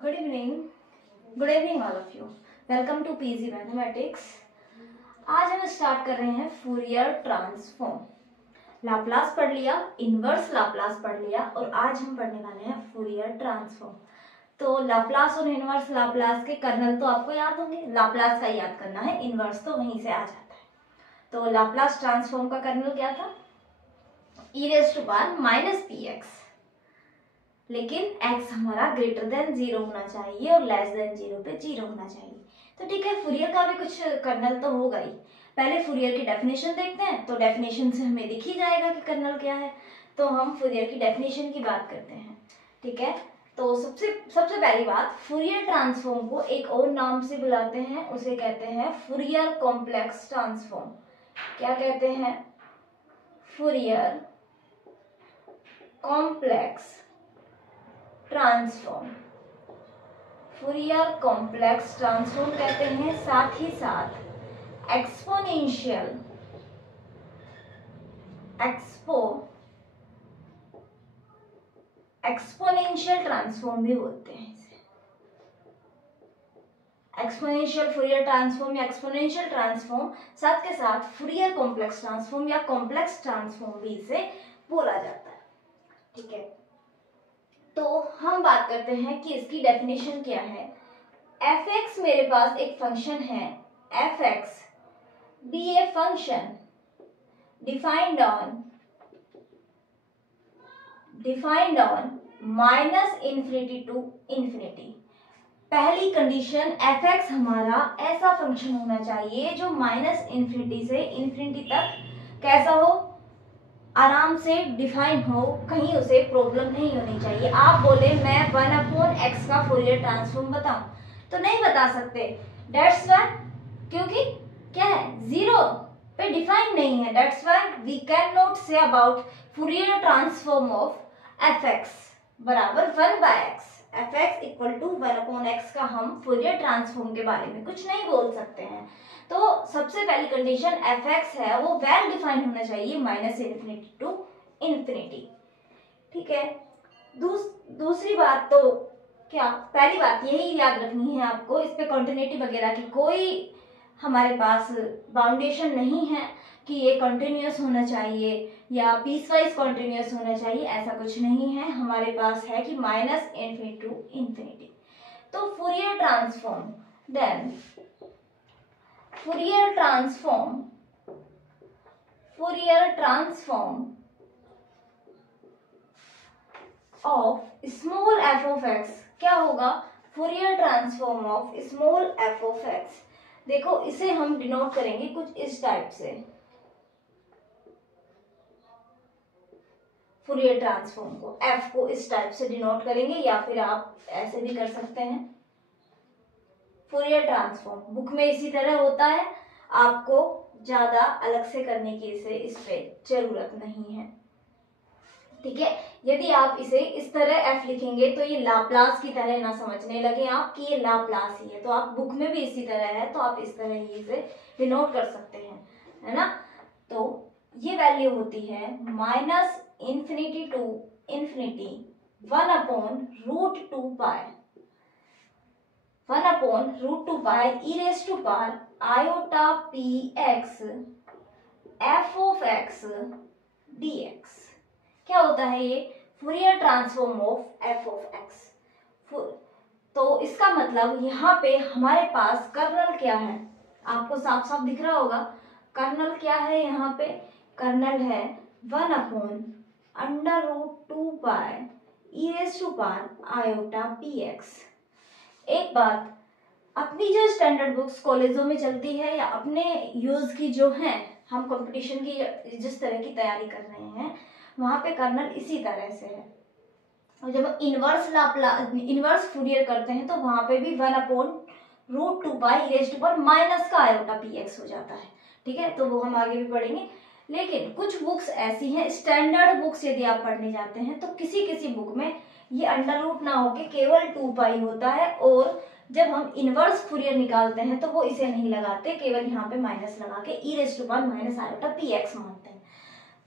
Good evening. Good evening all of you. Welcome to PG Mathematics. आज हम start कर रहे हैं फूरियर ट्रांसफॉर्म। लाप्लास पढ़ लिया, इनवर्स लाप्लास पढ़ लिया और आज हम पढ़ने वाले हैं फूरियर ट्रांसफॉर्म। तो लाप्लास और इनवर्स लाप्लास के कर्नल तो आपको याद होंगे, लाप्लास का याद करना है, इनवर्स तो वहीं से आ जाता है। तो लाप्लास ट्रांसफॉर्म का कर्नल क्या था? e⁻−px, लेकिन x हमारा ग्रेटर देन 0 होना चाहिए और लेस देन 0 पे 0 होना चाहिए। तो ठीक है, फूरियर का भी कुछ कर्नल तो होगा ही। पहले फूरियर की डेफिनेशन देखते हैं, तो डेफिनेशन से हमें दिख ही जाएगा कि कर्नल क्या है। तो हम फूरियर की डेफिनेशन की बात करते हैं। ठीक है, तो सबसे पहली बात, फूरियर ट्रांसफॉर्म को एक और नाम से बुलाते हैं, उसे कहते हैं फूरियर कॉम्प्लेक्स ट्रांसफॉर्म। क्या कहते हैं? Fourier complex transform. Fourier complex transform कहते हैं, साथ ही साथ एक्सपोनेंशियल ट्रांसफॉर्म भी बोलते हैं इसे। एक्सपोनेंशियल फूरियर ट्रांसफॉर्म या एक्सपोनेंशियल ट्रांसफॉर्म, साथ के साथ फूरियर कॉम्प्लेक्स ट्रांसफॉर्म या कॉम्प्लेक्स ट्रांसफॉर्म भी इसे बोला जाता है। ठीक है, तो हम बात करते हैं कि इसकी डेफिनेशन क्या है। f(x) मेरे पास एक फंक्शन है, f(x) be a function defined on -∞ to ∞। पहली कंडीशन, f(x) हमारा ऐसा फंक्शन होना चाहिए जो -∞ से ∞ तक कैसा हो, आराम से डिफाइन हो, कहीं उसे प्रॉब्लम नहीं होनी चाहिए। आप बोले मैं 1/x का फूरियर ट्रांसफॉर्म बताऊं तो नहीं बता सकते। दैट्स व्हाई, क्योंकि क्या है, 0 पे डिफाइन नहीं है। That's why we can not say about Fourier transform of f(x) बराबर 1/x। f(x) equal to 1/x का हम फूरियर ट्रांसफॉर्म के बारे में कुछ नहीं बोल सकते हैं। तो सबसे पहली कंडीशन f(x) है वो वेल डिफाइंड होना चाहिए -∞ to ∞। ठीक है, दूसरी बात, तो क्या, पहली बात यही याद रखनी है आपको, इस पे कॉन्टिन्यूटी वगैरह की कोई हमारे पास बाउंडेशन नहीं है कि ये कंटिन्यूअस होना चाहिए या पीसवाइज कंटिन्यूअस होना चाहिए, ऐसा कुछ नहीं है। हमारे पास है कि -∞ to ∞। तो Fourier transform, then Fourier transform of small f(x) क्या होगा? Fourier transform of small f(x). देखो, इसे हम डिनोट करेंगे कुछ इस टाइप से। फूरियर ट्रांसफॉर्म को, f को इस टाइप से डिनोट करेंगे, या फिर आप ऐसे भी कर सकते हैं। फूरियर ट्रांसफॉर्म बुक में इसी तरह होता है, आपको ज्यादा अलग से करने की इस पे जरूरत नहीं है। ठीक है, यदि आप इसे इस तरह f लिखेंगे तो ये लाप्लास की तरह ना समझने लगे आप कि ये लाप्लास ही है, तो आप बुक में भी इसी तरह है, तो आप इस तरह ही इसे डिनोट कर सकते हैं, है ना। तो ये वैल्यू होती है -∞ to ∞ 1/√2π e⁻iota(px) f(x) dx। क्या होता है ये? Fourier transform of f(x). तो इसका मतलब यहाँ पे हमारे पास कर्नल क्या है, आपको साफ साफ दिख रहा होगा। कर्नल क्या है यहाँ पे? कर्नल है 1/√2π e⁻iota(px). एक बात, अपनी जो स्टैंडर्ड बुक्स कॉलेजों में चलती है या अपने यूज की जो है, हम कंपटीशन की जिस तरह की तैयारी कर रहे हैं, वहां पे कर्नल इसी तरह से है। और जब इनवर्स फूरियर करते हैं तो वहां पे भी 1/√2π e⁻∠−px हो जाता है। ठीक है, तो वो हम आगे भी पढ़ेंगे। लेकिन कुछ बुक्स ऐसी हैं, स्टैंडर्ड बुक्स यदि आप पढ़ने जाते हैं तो किसी बुक में ये अंडर रूट ना होके केवल 2π होता है, और जब हम इनवर्स फूरियर निकालते हैं तो वो इसे नहीं लगाते, केवल यहाँ पे माइनस लगा के e⁻∠−iota(px) मानते हैं।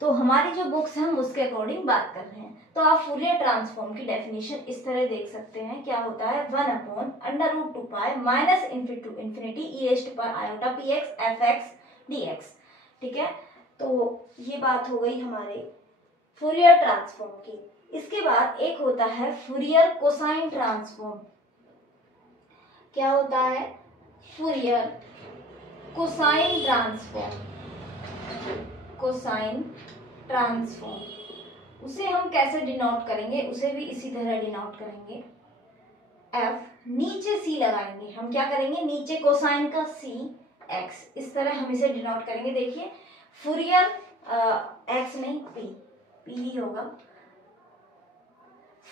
तो हमारी जो बुक्स है हम उसके अकॉर्डिंग बात कर रहे हैं। तो आप फूरियर ट्रांसफॉर्म की डेफिनेशन इस तरह देख सकते हैं, क्या होता है 1/√2π minus infinity to infinity e⁻iota⁡px fx dx। ठीक है, तो ये बात हो गई हमारे फूरियर ट्रांसफॉर्म की। इसके बाद एक होता है फूरियर कोसाइन ट्रांसफॉर्म। क्या होता है Fourier cosine transform, cosine transform उसे हम कैसे डिनोट करेंगे, उसे भी इसी तरह डिनोट करेंगे। f नीचे c लगाएंगे, हम क्या करेंगे नीचे कोसाइन का c x, इस तरह हम इसे डिनोट करेंगे। देखिए फूरियर x नहीं p ही होगा,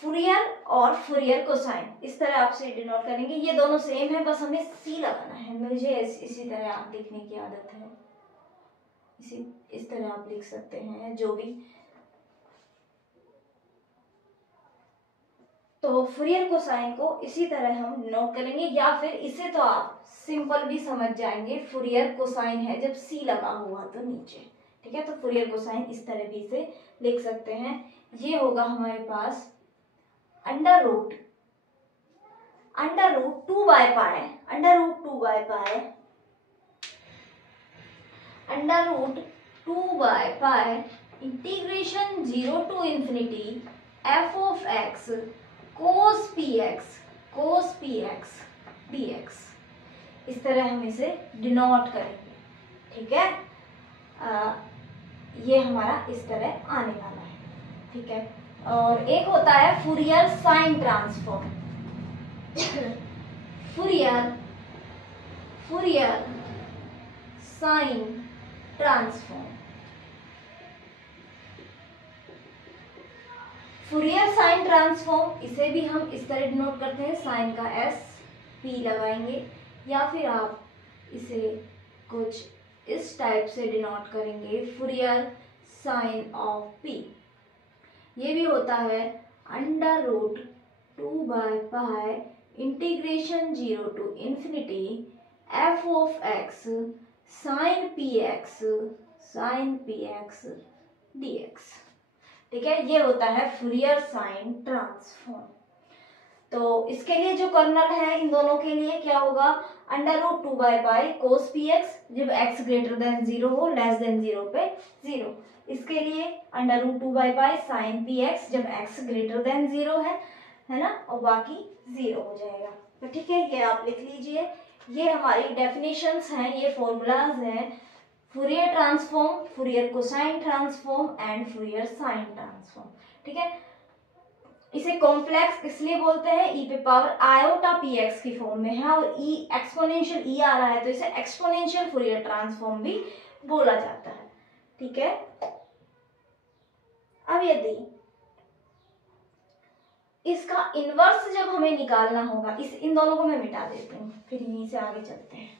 फूरियर और फूरियर कोसाइन इस तरह आपसे डिनोट करेंगे। ये दोनों सेम है, बस हमें c लगाना है। मुझे इसी तरह आप लिखने की आदत है, इस तरह आप लिख सकते हैं जो भी। तो फूरियर कोसाइन को इसी तरह हम नोट करेंगे, या फिर इसे तो आप सिंपल भी समझ जाएंगे, फूरियर कोसाइन है जब c लगा हुआ तो नीचे। ठीक है, तो फूरियर कोसाइन इस तरह भी इसे लिख सकते हैं। ये होगा हमारे पास √2/π integration 0 to ∞ f of x cos px dx। इस तरह हम इसे डिनोट करेंगे। ठीक है, ये हमारा इस तरह आने वाला है। ठीक है, और एक होता है Fourier sign transform. Fourier sign transform, Fourier sign transform इसे भी हम इस तरह डिनोट करते हैं, साइन का s p लगाएंगे, या फिर आप इसे कुछ इस टाइप से डिनोट करेंगे फूरियर साइन ऑफ p। ये भी होता है √2/π integration 0 to ∞ f of x sin px dx। ठीक है, ये होता है फूरियर साइन ट्रांसफॉर्म। तो इसके लिए जो कर्नल है इन दोनों के लिए क्या होगा √2/π cos px जब x ग्रेटर देन 0 हो, लेस देन 0 पे 0। इसके लिए √2/π sin px जब x ग्रेटर देन 0 है ना, और बाकी 0 हो जाएगा। तो ठीक है, ये आप लिख लीजिए। ये हमारी डेफिनेशंस हैं, ये फॉर्मूलाज हैं, Fourier transform, Fourier cosine transform and Fourier sign transform. ठीक है, इसे कॉम्प्लेक्स इसलिए बोलते हैं e⁻iota⁡px की फॉर्म में है, और e एक्सपोनेंशियल e आ रहा है तो इसे एक्सपोनेंशियल फूरियर ट्रांसफॉर्म भी बोला जाता है। ठीक है, अब यदि इसका इनवर्स जब हमें निकालना होगा, इन दोनों को मैं मिटा देती हूँ, फिर यहीं से आगे चलते हैं।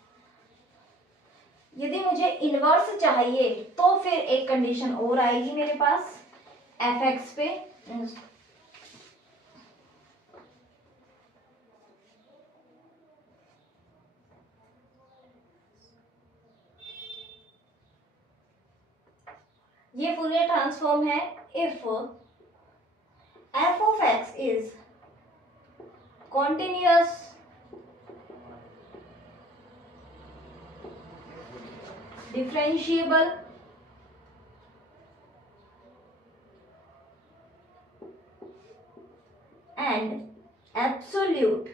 यदि मुझे इनवर्स चाहिए तो फिर एक कंडीशन और आएगी मेरे पास fx पे। ये फूरियर ट्रांसफॉर्म है if f of x is continuous differentiable and absolute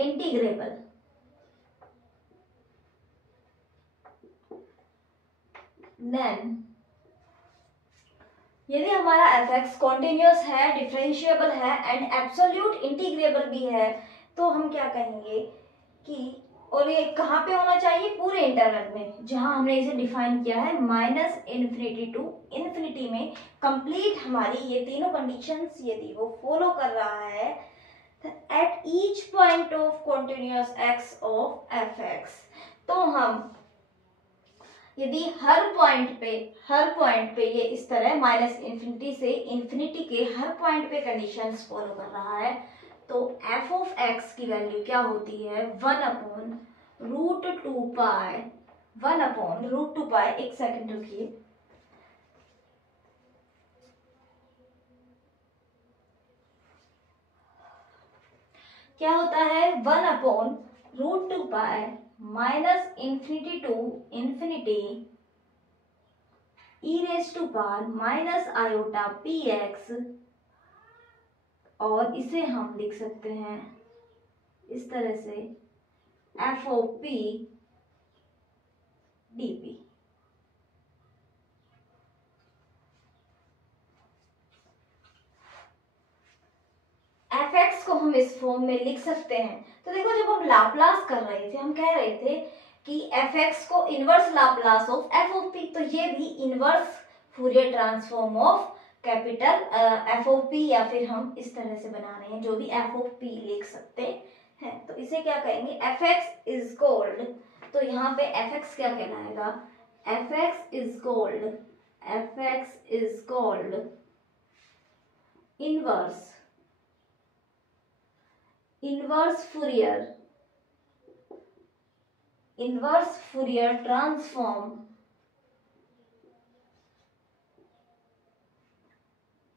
integrable, then यदि हमारा fx कॉन्टिन्यूअस है, डिफरेंशिएबल है एंड एब्सोल्यूट इंटीग्रेबल भी है, तो हम क्या कहेंगे कि, और ये कहाँ पे होना चाहिए पूरे इंटरवल में, जहां हमने इसे डिफाइन किया है -∞ to ∞ में कंप्लीट हमारी ये तीनों कंडीशंस यदि वो फॉलो कर रहा है at each point of continuous x of fx, तो हम यदि हर पॉइंट पे ये इस तरह -∞ से ∞ के हर पॉइंट पे कंडीशंस फॉलो कर रहा है, तो एफ ऑफ एक्स की वैल्यू क्या होती है 1/√2 पाई 1/√2 पाई। एक सेकंड रुकिए, क्या होता है 1/√2 पाई -∞ टू इंफिनिटी e⁻⁻πx, और इसे हम लिख सकते हैं इस तरह से F O P D P. F X को हम इस फॉर्म में लिख सकते हैं। तो देखो, जब हम लाप्लास कर रहे थे हम कह रहे थे कि एफ एक्स को inverse Laplace of F of P, तो ये भी inverse Fourier transform of capital F of P, या फिर हम इस तरह से बना रहे हैं जो भी एफ ऑफ पी लिख सकते हैं। तो इसे क्या कहेंगे, एफ एक्स इज कॉल्ड, तो यहाँ पे एफ एक्स क्या कहलाएगा, F x is called inverse Fourier transform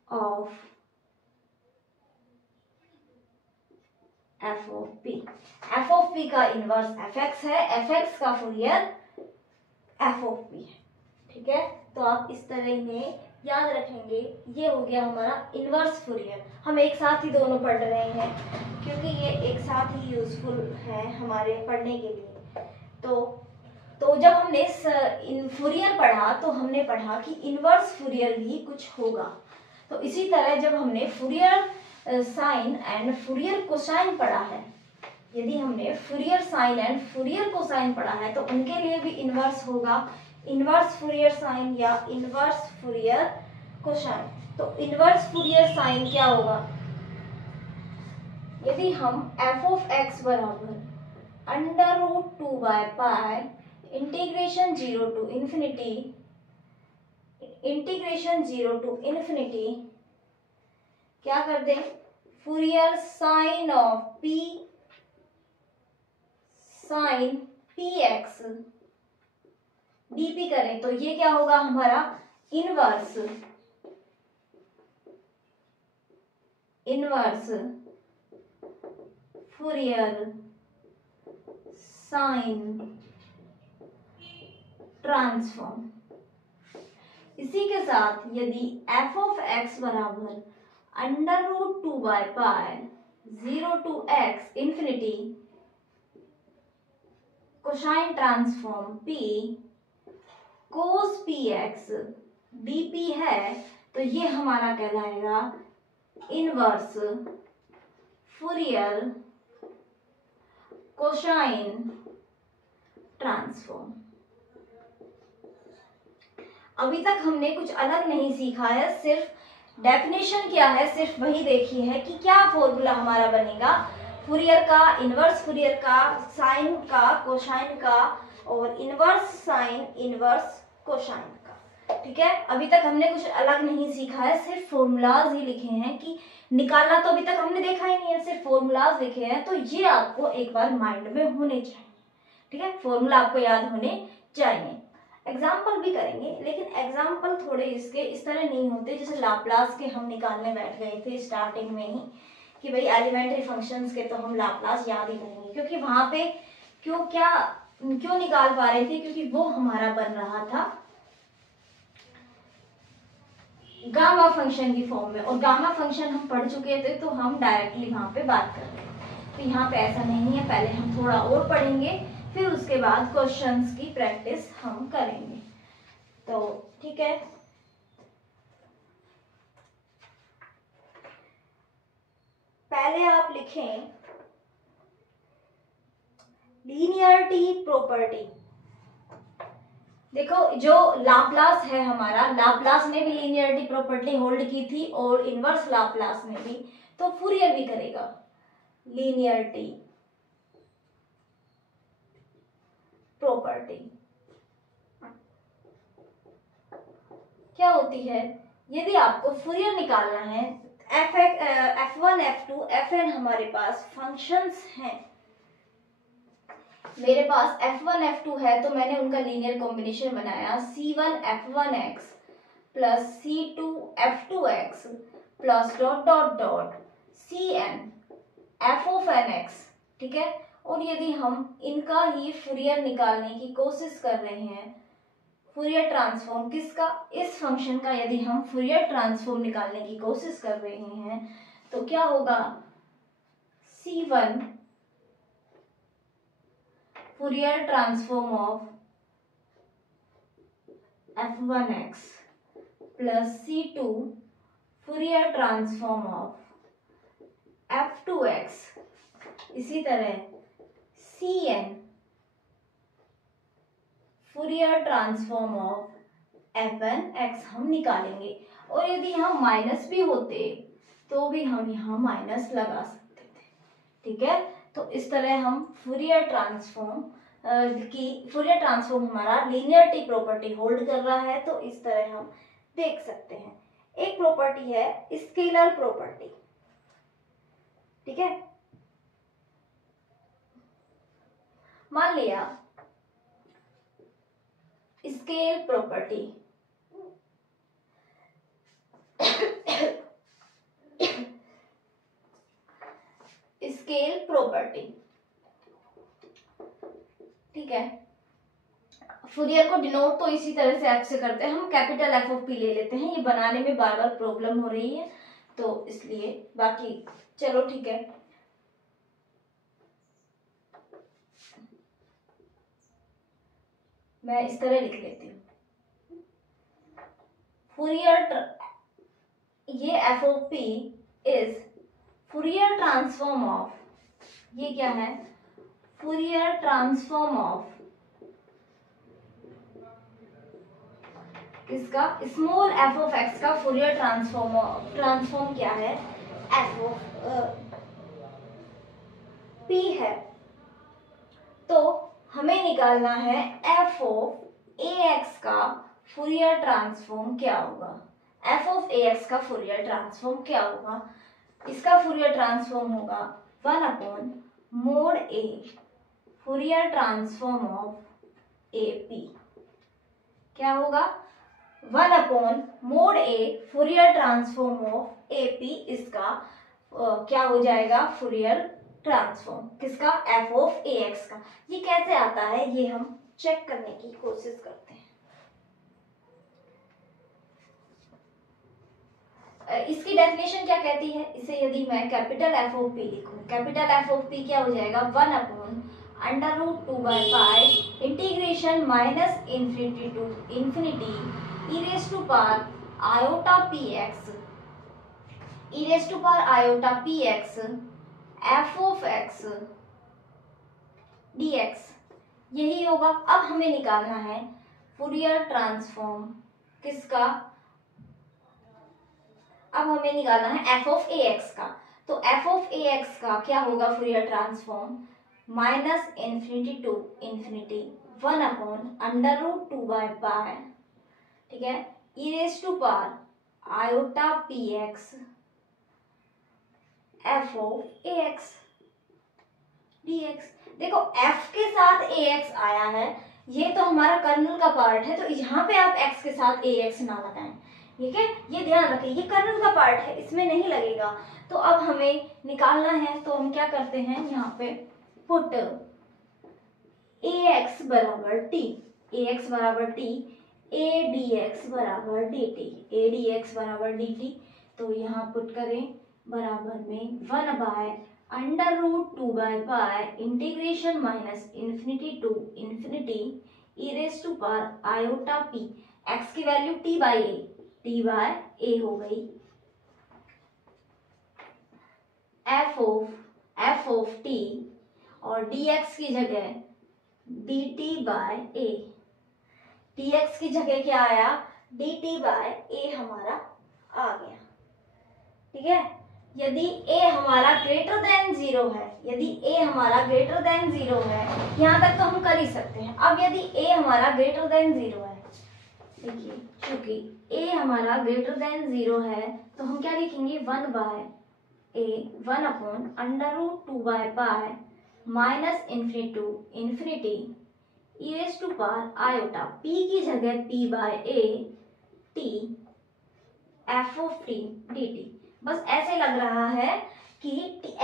of F of P. F of P का इनवर्स एफ एक्स है, एफ एक्स का फूरियर एफ ऑफ पी है। ठीक है, तो आप इस तरह इन्हें याद रखेंगे। ये हो गया हमारा इनवर्स फूरियर। हम एक साथ ही दोनों पढ़ रहे हैं क्योंकि ये एक साथ ही यूजफुल है हमारे पढ़ने के लिए। तो जब हमने फूरियर पढ़ा तो हमने पढ़ा कि इनवर्स फूरियर भी कुछ होगा। तो इसी तरह जब हमने Fourier sine and Fourier cosine पढ़ा है, यदि हमने Fourier sine and Fourier cosine पढ़ा है तो उनके लिए भी इनवर्स होगा, इनवर्स फूरियर साइन या इनवर्स फूरियर कोसाइन। तो इनवर्स फूरियर साइन क्या होगा, यदि हम एफ ऑफ एक्स बराबर √2 पाई इंटीग्रेशन 0 टू इन्फिनिटी क्या कर दें, Fourier sine of P sine P X DP करें, तो ये क्या होगा हमारा इनवर्स फूरियर साइन ट्रांसफॉर्म। इसी के साथ यदि एफ ऑफ एक्स बराबर √2 पाई 0 to X infinity cosine transform p cos px dp है, तो ये हमारा कहलाएगा इनवर्स फूरियर कोसाइन ट्रांसफॉर्म। अभी तक हमने कुछ अलग नहीं सीखा है, सिर्फ डेफिनेशन क्या है सिर्फ वही देखी है कि क्या फॉर्मूला हमारा बनेगा फूरियर का, इनवर्स फूरियर का, साइन का, कोसाइन का, और इनवर्स साइन इनवर्स कोसाइन का। ठीक है, अभी तक हमने कुछ अलग नहीं सीखा है, सिर्फ फॉर्मूलाज ही लिखे हैं कि निकालना तो अभी तक हमने देखा ही नहीं है, सिर्फ फॉर्मूलाज लिखे हैं। तो ये आपको एक बार माइंड में होने चाहिए। ठीक है, फॉर्मूला आपको याद होने चाहिए। एग्जाम्पल भी करेंगे, लेकिन एग्जाम्पल थोड़े इसके इस तरह नहीं होते जैसे लाप्लास के हम निकालने बैठ गए थे स्टार्टिंग में ही कि भाई एलिमेंट्री फंक्शंस के तो हम लाप्लास याद ही करेंगे, क्योंकि वहां पे क्यों निकाल पा रहे थे, क्योंकि वो हमारा बन रहा था गामा फंक्शन की फॉर्म में, और गामा फंक्शन हम पढ़ चुके थे तो हम डायरेक्टली वहां पे बात कर रहे हैं। तो यहाँ पे ऐसा नहीं है, पहले हम थोड़ा और पढ़ेंगे फिर उसके बाद क्वेश्चंस की प्रैक्टिस हम करेंगे। तो ठीक है, पहले आप लिखें लीनियरिटी प्रॉपर्टी। देखो, जो लाप्लास है हमारा, लाप्लास ने भी लीनियरिटी प्रॉपर्टी होल्ड की थी और इनवर्स लाप्लास ने भी, तो फूरियर भी करेगा। लीनियरिटी प्रॉपर्टी क्या होती है, यदि आपको फूरियर निकालना है F1 F2 Fn हमारे पास फंक्शंस हैं। मेरे पास F1 F2 है तो मैंने उनका लीनियर कॉम्बिनेशन बनाया C1 F1x plus C2 F2x plus dot dot dot Cn f of nx, ठीक है। और यदि हम इनका ही फुरियर निकालने की कोशिश कर रहे हैं, फुरियर ट्रांसफॉर्म किसका, इस फंक्शन का यदि हम फुरियर ट्रांसफॉर्म निकालने की कोशिश कर रहे हैं तो क्या होगा, C1 Fourier transform of f1x plus C2 Fourier transform of f2x, इसी तरह Cn Fourier transform of f(n)x हम निकालेंगे। और यदि हम माइनस भी होते तो भी हम यहाँ माइनस लगा सकते थे, ठीक है। तो इस तरह हम फुरियर ट्रांसफॉर्म हमारा लीनियरिटी प्रॉपर्टी होल्ड कर रहा है, तो इस तरह हम देख सकते हैं। एक प्रॉपर्टी है स्केलर प्रॉपर्टी, ठीक है। मान लिया स्केल प्रॉपर्टी स्केल प्रॉपर्टी, ठीक है। फुरियर को डिनोट तो इसी तरह से एफ से करते हैं, हम कैपिटल एफ ऑफ पी ले लेते हैं। ये बनाने में बार बार प्रॉब्लम हो रही है तो इसलिए, बाकी चलो ठीक है। मैं इस तरह लिख लेती हूँ, फुरियर ये F of P is Fourier transform of, ये क्या है, फुरियर ट्रांसफॉर्म ऑफ इसका स्मॉल एफ ऑफ एक्स का फुरियर ट्रांसफॉर्म क्या है, एफ ऑफ पी है। तो हमें निकालना है एफ ऑफ ए एक्स का फुरियर ट्रांसफॉर्म क्या होगा, एफ ऑफ ए एक्स का फुरियर ट्रांसफॉर्म क्या होगा। इसका फुरियर ट्रांसफॉर्म होगा 1 mode A Fourier transform of A P, क्या होगा 1 mode A Fourier transform of A P. इसका क्या हो जाएगा, फुरियर ट्रांसफॉर्म किसका, एफ ऑफ ए एक्स का। ये कैसे आता है ये हम चेक करने की कोशिश करते हैं। इसकी डेफिनेशन क्या कहती है, इसे यदि मैं कैपिटल एफ ऑफ पी लिखूं, कैपिटल एफ ऑफ पी क्या हो जाएगा, 1/√2/π integration minus infinity to infinity e raised to power iota px e raised to power iota px f of x dx, यही होगा। अब हमें निकालना है फुरियर ट्रांसफॉर्म किसका, अब हमें निकालना है एफ ऑफ ए एक्स का। तो एफ ऑफ ए एक्स का क्या होगा Fourier transform, minus infinity to infinity 1/√2/π, ठीक है, e raised to power iota px f of ax dx। देखो f के साथ ax आया है, ये तो हमारा कर्नल का पार्ट है, तो यहाँ पे आप x के साथ ax ना लगाएं, ठीक है। ये ध्यान रखें, ये कर्नल का पार्ट है, इसमें नहीं लगेगा। तो अब हमें निकालना है, तो हम क्या करते हैं, यहाँ पे पुट ax बराबर t, ax बराबर t, a dx बराबर dt, a dx बराबर dt। तो यहाँ पुट करें बराबर में 1/√2/π integration minus infinity to infinity e raised to power iota p, x की वैल्यू t/a हो गई, f of t और dx की जगह dt/a, dx की जगह क्या आया, dt/a हमारा आ गया, ठीक है। यदि a हमारा ग्रेटर देन 0 है, यदि a हमारा ग्रेटर देन 0 है, यहाँ तक तो हम कर ही सकते हैं। अब यदि a हमारा ग्रेटर देन 0 है, देखिए चूंकि a हमारा ग्रेटर देन 0 है तो हम क्या लिखेंगे 1 by a 1 upon under root 2 by pi minus infinity to infinity E raise to power iota p की जगह p by a t F of T D T. बस ऐसे लग रहा है कि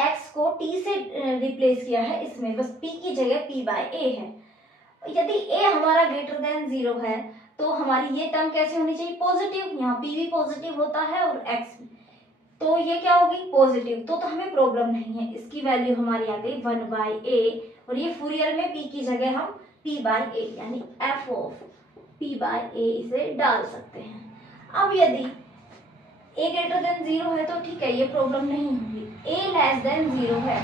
x को t से रिप्लेस किया है इसमें, बस p की जगह p बाय a है। यदि a हमारा ग्रेटर देन 0 है तो हमारी ये टर्म कैसे होनी चाहिए पॉजिटिव, यहाँ p भी पॉजिटिव होता है और x भी, तो ये क्या होगी पॉजिटिव, तो हमें प्रॉब्लम नहीं है। इसकी वैल्यू हमारी आ गई 1 बाई a और ये फूरियर में p की जगह हम p बाई a यानी f of p by a इसे डाल सकते हैं। अब यदि a ग्रेटर देन 0 है तो ठीक है, ये प्रॉब्लम नहीं होगी। a लेस देन 0 है,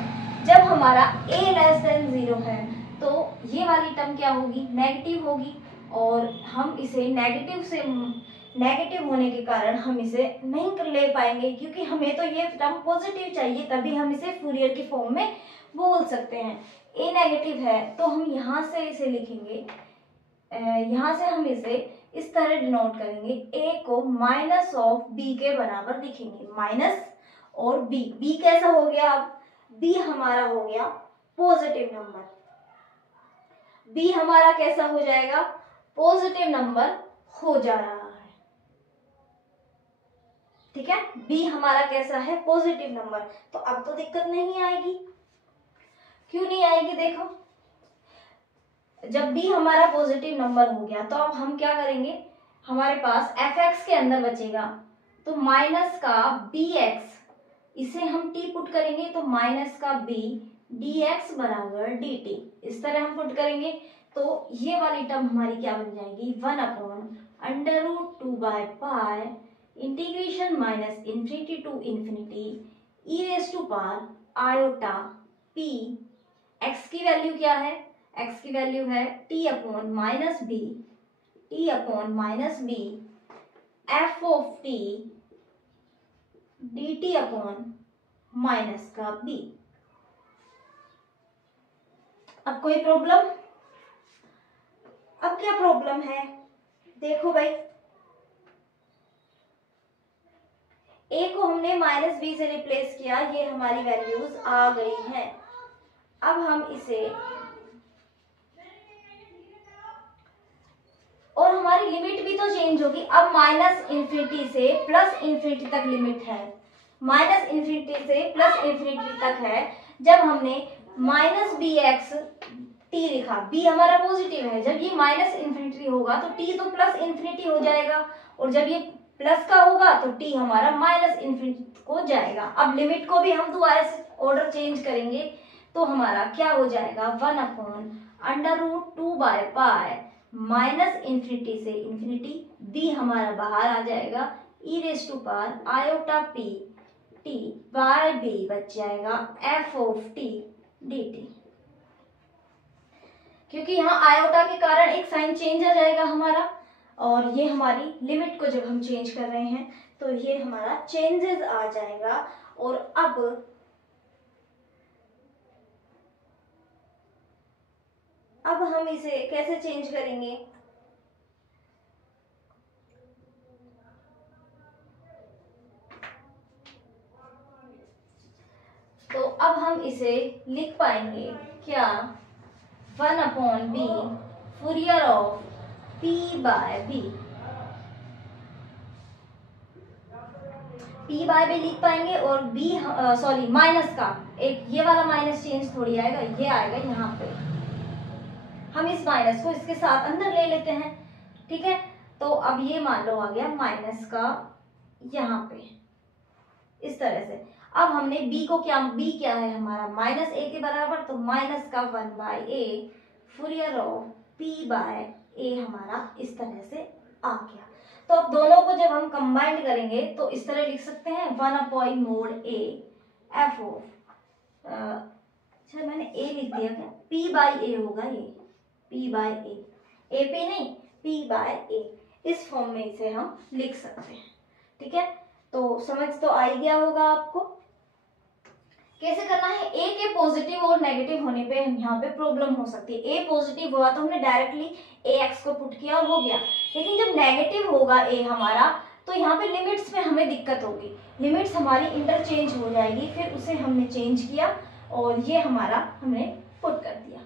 जब हमारा a लेस देन 0 है तो ये वाली टर्म क्या होगी नेगेटिव होगी, और हम इसे नेगेटिव होने के कारण हम इसे नहीं ले पाएंगे, क्योंकि हमें तो ये टर्म पॉजिटिव चाहिए, तभी हम इसे फूरियर की फॉर्म में बोल सकते हैं। a नेगेटिव है तो हम यहाँ से इसे लिखेंगे, यहाँ से हम इसे इस तरह डिनोट करेंगे, a को माइनस ऑफ b के बराबर लिखेंगे, माइनस और b कैसा हो गया, अब b हमारा हो गया पॉजिटिव नंबर, b हमारा कैसा हो जाएगा पॉजिटिव नंबर हो जा रहा है, ठीक है। b हमारा कैसा है पॉजिटिव नंबर, तो अब तो दिक्कत नहीं आएगी। क्यों नहीं आएगी, देखो जब b हमारा पॉजिटिव नंबर हो गया तो अब हम क्या करेंगे, हमारे पास fx के अंदर बचेगा तो माइनस का bx, इसे हम t पुट करेंगे तो माइनस का b dx बराबर dt, इस तरह हम पुट करेंगे तो ये वाली टर्म हमारी क्या बन जाएगी 1 upon under root 2 by pi integration minus infinity to infinity E raise to power iota p, x की वैल्यू क्या है, x की वैल्यू है t upon minus b F of t dt upon minus का b। अब कोई problem, अब क्या प्रॉब्लम है, देखो भाई a को हमने माइनस b से रिप्लेस किया, ये हमारी वैल्यूज आ गई हैं। अब हम इसे, और हमारी लिमिट भी तो चेंज होगी, अब माइनस इन्फिनिटी से प्लस इन्फिनिटी तक लिमिट है, माइनस इन्फिनिटी से प्लस इन्फिनिटी तक है। जब हमने माइनस बी एक्स टी लिखा, b हमारा पॉजिटिव है, जब ये माइनस इन्फिनिटी होगा तो t तो प्लस इन्फिनिटी हो जाएगा, और जब ये प्लस का होगा तो t हमारा माइनस इन्फिनिटी को जाएगा। अब लिमिट को भी हम दोबारा से ऑर्डर चेंज करेंगे तो हमारा क्या हो जाएगा 1 upon under root 2 by pi minus infinity से इन्फिनिटी, b हमारा बाहर आ जाएगा E raise to power iota p t by b बच जाएगा f ऑफ t dt, क्योंकि यहाँ आयोटा के कारण एक साइन चेंज आ जाएगा हमारा, और ये हमारी लिमिट को जब हम चेंज कर रहे हैं तो ये हमारा चेंजेस आ जाएगा। और अब हम इसे कैसे चेंज करेंगे, तो अब हम इसे लिख पाएंगे क्या 1 upon b Fourier of p by b, p by b लिख पाएंगे, और b सॉरी माइनस का एक ये वाला माइनस चेंज थोड़ी आएगा, ये आएगा यहाँ पे, हम इस माइनस को इसके साथ अंदर ले लेते हैं, ठीक है। तो अब ये मान लो आ गया माइनस का यहाँ पे इस तरह से। अब हमने b को क्या, b क्या है हमारा माइनस a के बराबर, तो माइनस का 1 by a Fourier of p by a हमारा इस तरह से आ गया। तो अब दोनों को जब हम कंबाइंड करेंगे तो इस तरह लिख सकते हैं 1 upon mode a f of, अच्छा मैंने a लिख दिया क्या, p बाय a होगा, ये p by a, a p नहीं p बाय a, इस फॉर्म में इसे हम लिख सकते हैं, ठीक है। तो समझ तो आ ही गया होगा आपको। कैसे करना है, ए के पॉजिटिव और नेगेटिव होने पे यहाँ पे प्रॉब्लम हो सकती है। ए पॉजिटिव हुआ तो हमने डायरेक्टली ए एक्स को पुट किया और हो गया, लेकिन जब नेगेटिव होगा ए हमारा तो यहाँ पे लिमिट्स में हमें दिक्कत होगी, लिमिट्स हमारी इंटरचेंज हो जाएगी। फिर उसे हमने चेंज किया और ये हमारा हमने पुट कर दिया।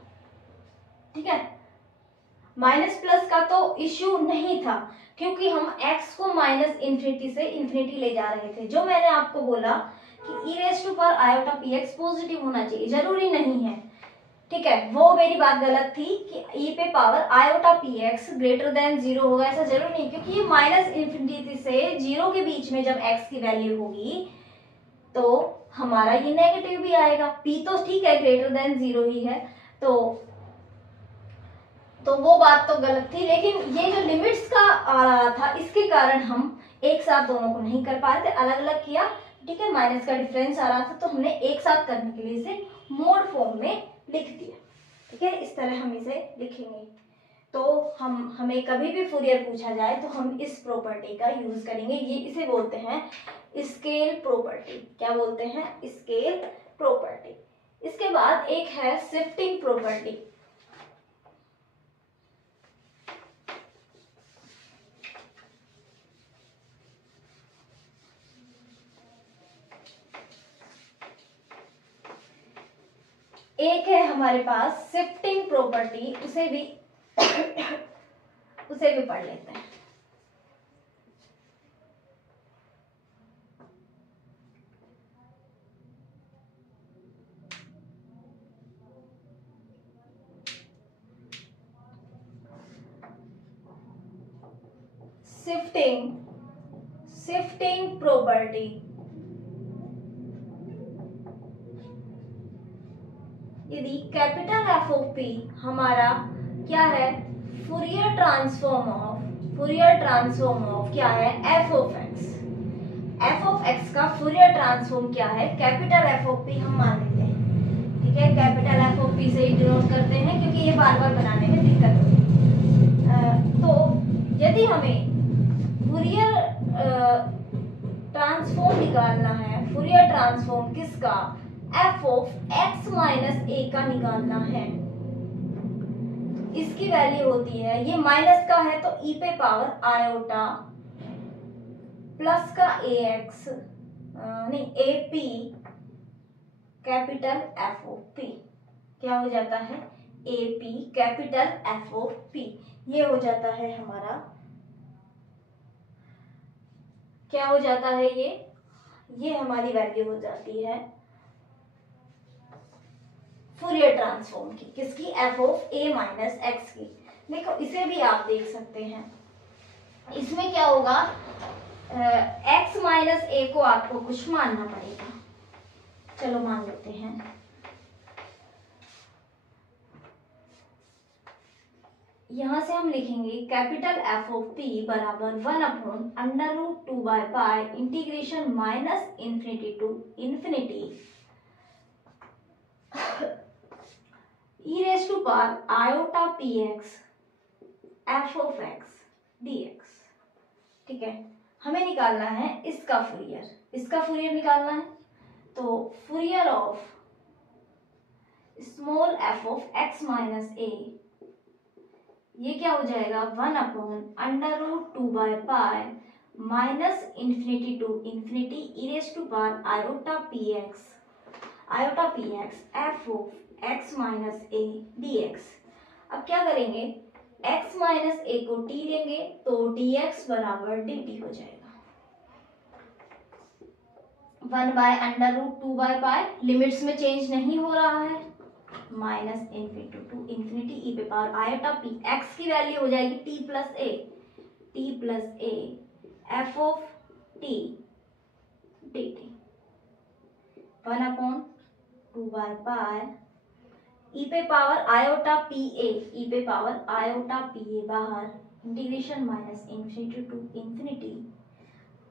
ठीक है, माइनस प्लस का तो इश्यू नहीं था क्योंकि हम x को माइनस इन्फिनिटी से इन्फिनिटी ले जा रहे थे। जो मैंने आपको बोला कि ई रेस टू पर आयोटा पी एक्स पॉजिटिव होना चाहिए, जरूरी नहीं है। ठीक है, वो मेरी बात गलत थी कि ई पे power iota P x greater than 0 होगा, ऐसा जरूर नहीं, क्योंकि ये माइनस इन्फिनिटी से 0 के बीच में जब x की वैल्यू होगी तो हमारा ये नेगेटिव भी आएगा। p तो ठीक है ग्रेटर देन 0 ही है, तो वो बात तो गलत थी। लेकिन ये जो लिमिट्स का आ रहा था इसके कारण हम एक साथ दोनों को नहीं कर पा रहे थे, अलग अलग किया। ठीक है, माइनस का डिफरेंस आ रहा था तो हमने एक साथ करने के लिए इसे मोड फॉर्म में लिख दिया। ठीक है, इस तरह हम इसे लिखेंगे। तो हमें कभी भी फूरियर पूछा जाए तो हम इस प्रॉपर्टी का यूज करेंगे। ये इसे बोलते हैं स्केल प्रॉपर्टी। क्या बोलते हैं? Scale property. इसके बाद एक है शिफ्टिंग प्रॉपर्टी। एक है हमारे पास शिफ्टिंग प्रॉपर्टी, उसे भी पढ़ लेते हैं। शिफ्टिंग प्रॉपर्टी यदि कैपिटल एफ ऑफ पी हमारा क्या है? फूरियर ट्रांसफॉर्म ऑफ क्या है? एफ ऑफ एक्स का फूरियर ट्रांसफॉर्म क्या है? कैपिटल एफ ऑफ पी हम मान लेते हैं। ठीक है, कैपिटल एफ ऑफ पी से ही डिनोट करते हैं क्योंकि ये बार बार बनाने में दिक्कत होती है। तो यदि हमें फूरियर ट्रांसफॉर्म निकालना है, फूरियर ट्रांसफॉर्म किसका? एफ ऑफ एक्स माइनस ए का निकालना है। इसकी वैल्यू होती है, ये माइनस का है तो ई पे पावर आयोटा प्लस का ए एक्स नहीं A P capital F of P. क्या हो जाता है? A P capital F of P. ये हो जाता है हमारा, क्या हो जाता है? ये हमारी वैल्यू हो जाती है फूरियर ट्रांसफॉर्म की। किसकी? F of A minus x की। देखो इसे भी आप देख सकते हैं, इसमें क्या होगा? एक्स माइनस ए को आपको कुछ मानना पड़ेगा। चलो मान लेते हैं। यहां से हम लिखेंगे कैपिटल एफ ऑफ पी बराबर 1/√2/पाई integration minus infinity to infinity E raise to power iota P X F of X D X. ठीक है, हमें निकालना है इसका फूरियर निकालना है। तो Fourier of small F of X minus A, ये क्या हो जाएगा? 1/√2/पाई minus infinity to infinity E raise to power iota P X F of X minus A D X. अब क्या करेंगे? x माइनस ए को t लेंगे तो dx बराबर dt हो जाएगा। 1/√2/पाई, लिमिट्स में चेंज नहीं हो रहा है, minus infinity to infinity E पे पावर आयोटा पी। x की वैल्यू हो जाएगी t plus A F of t dt 1/2/पाई ई पे पावर आयोटा पी ए बाहर integration minus infinity to infinity,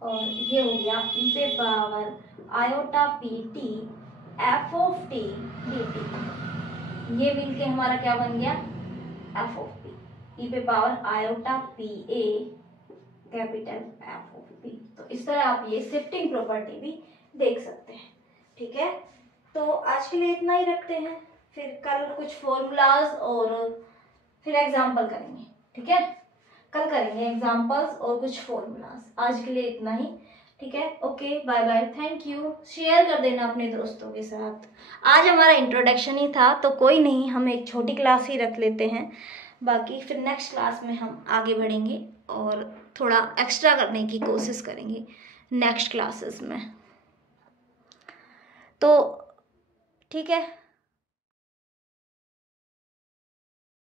और ये हो गया ई पे power iota P T F of T D T. ये मिलके हमारा क्या बन गया? एफ ऑफ पी ई पे power iota P A capital F of P. तो इस तरह आप ये शिफ्टिंग प्रॉपर्टी भी देख सकते हैं। ठीक है, तो आज के लिए इतना ही रखते हैं, फिर कल कुछ फॉर्मूलाज और फिर एग्जाम्पल करेंगे, ठीक है। कल करेंगे एग्जाम्पल्स और कुछ फॉर्मूलाज। आज के लिए इतना ही, ठीक है। Okay, bye bye, thank you. Share कर देना अपने दोस्तों के साथ। आज हमारा इंट्रोडक्शन ही था, तो कोई नहीं, हम एक छोटी क्लास ही रख लेते हैं। बाकी फिर नेक्स्ट क्लास में हम आगे बढ़ेंगे और थोड़ा एक्स्ट्रा करने की कोशिश करेंगे नेक्स्ट क्लासेस में। तो ठीक है।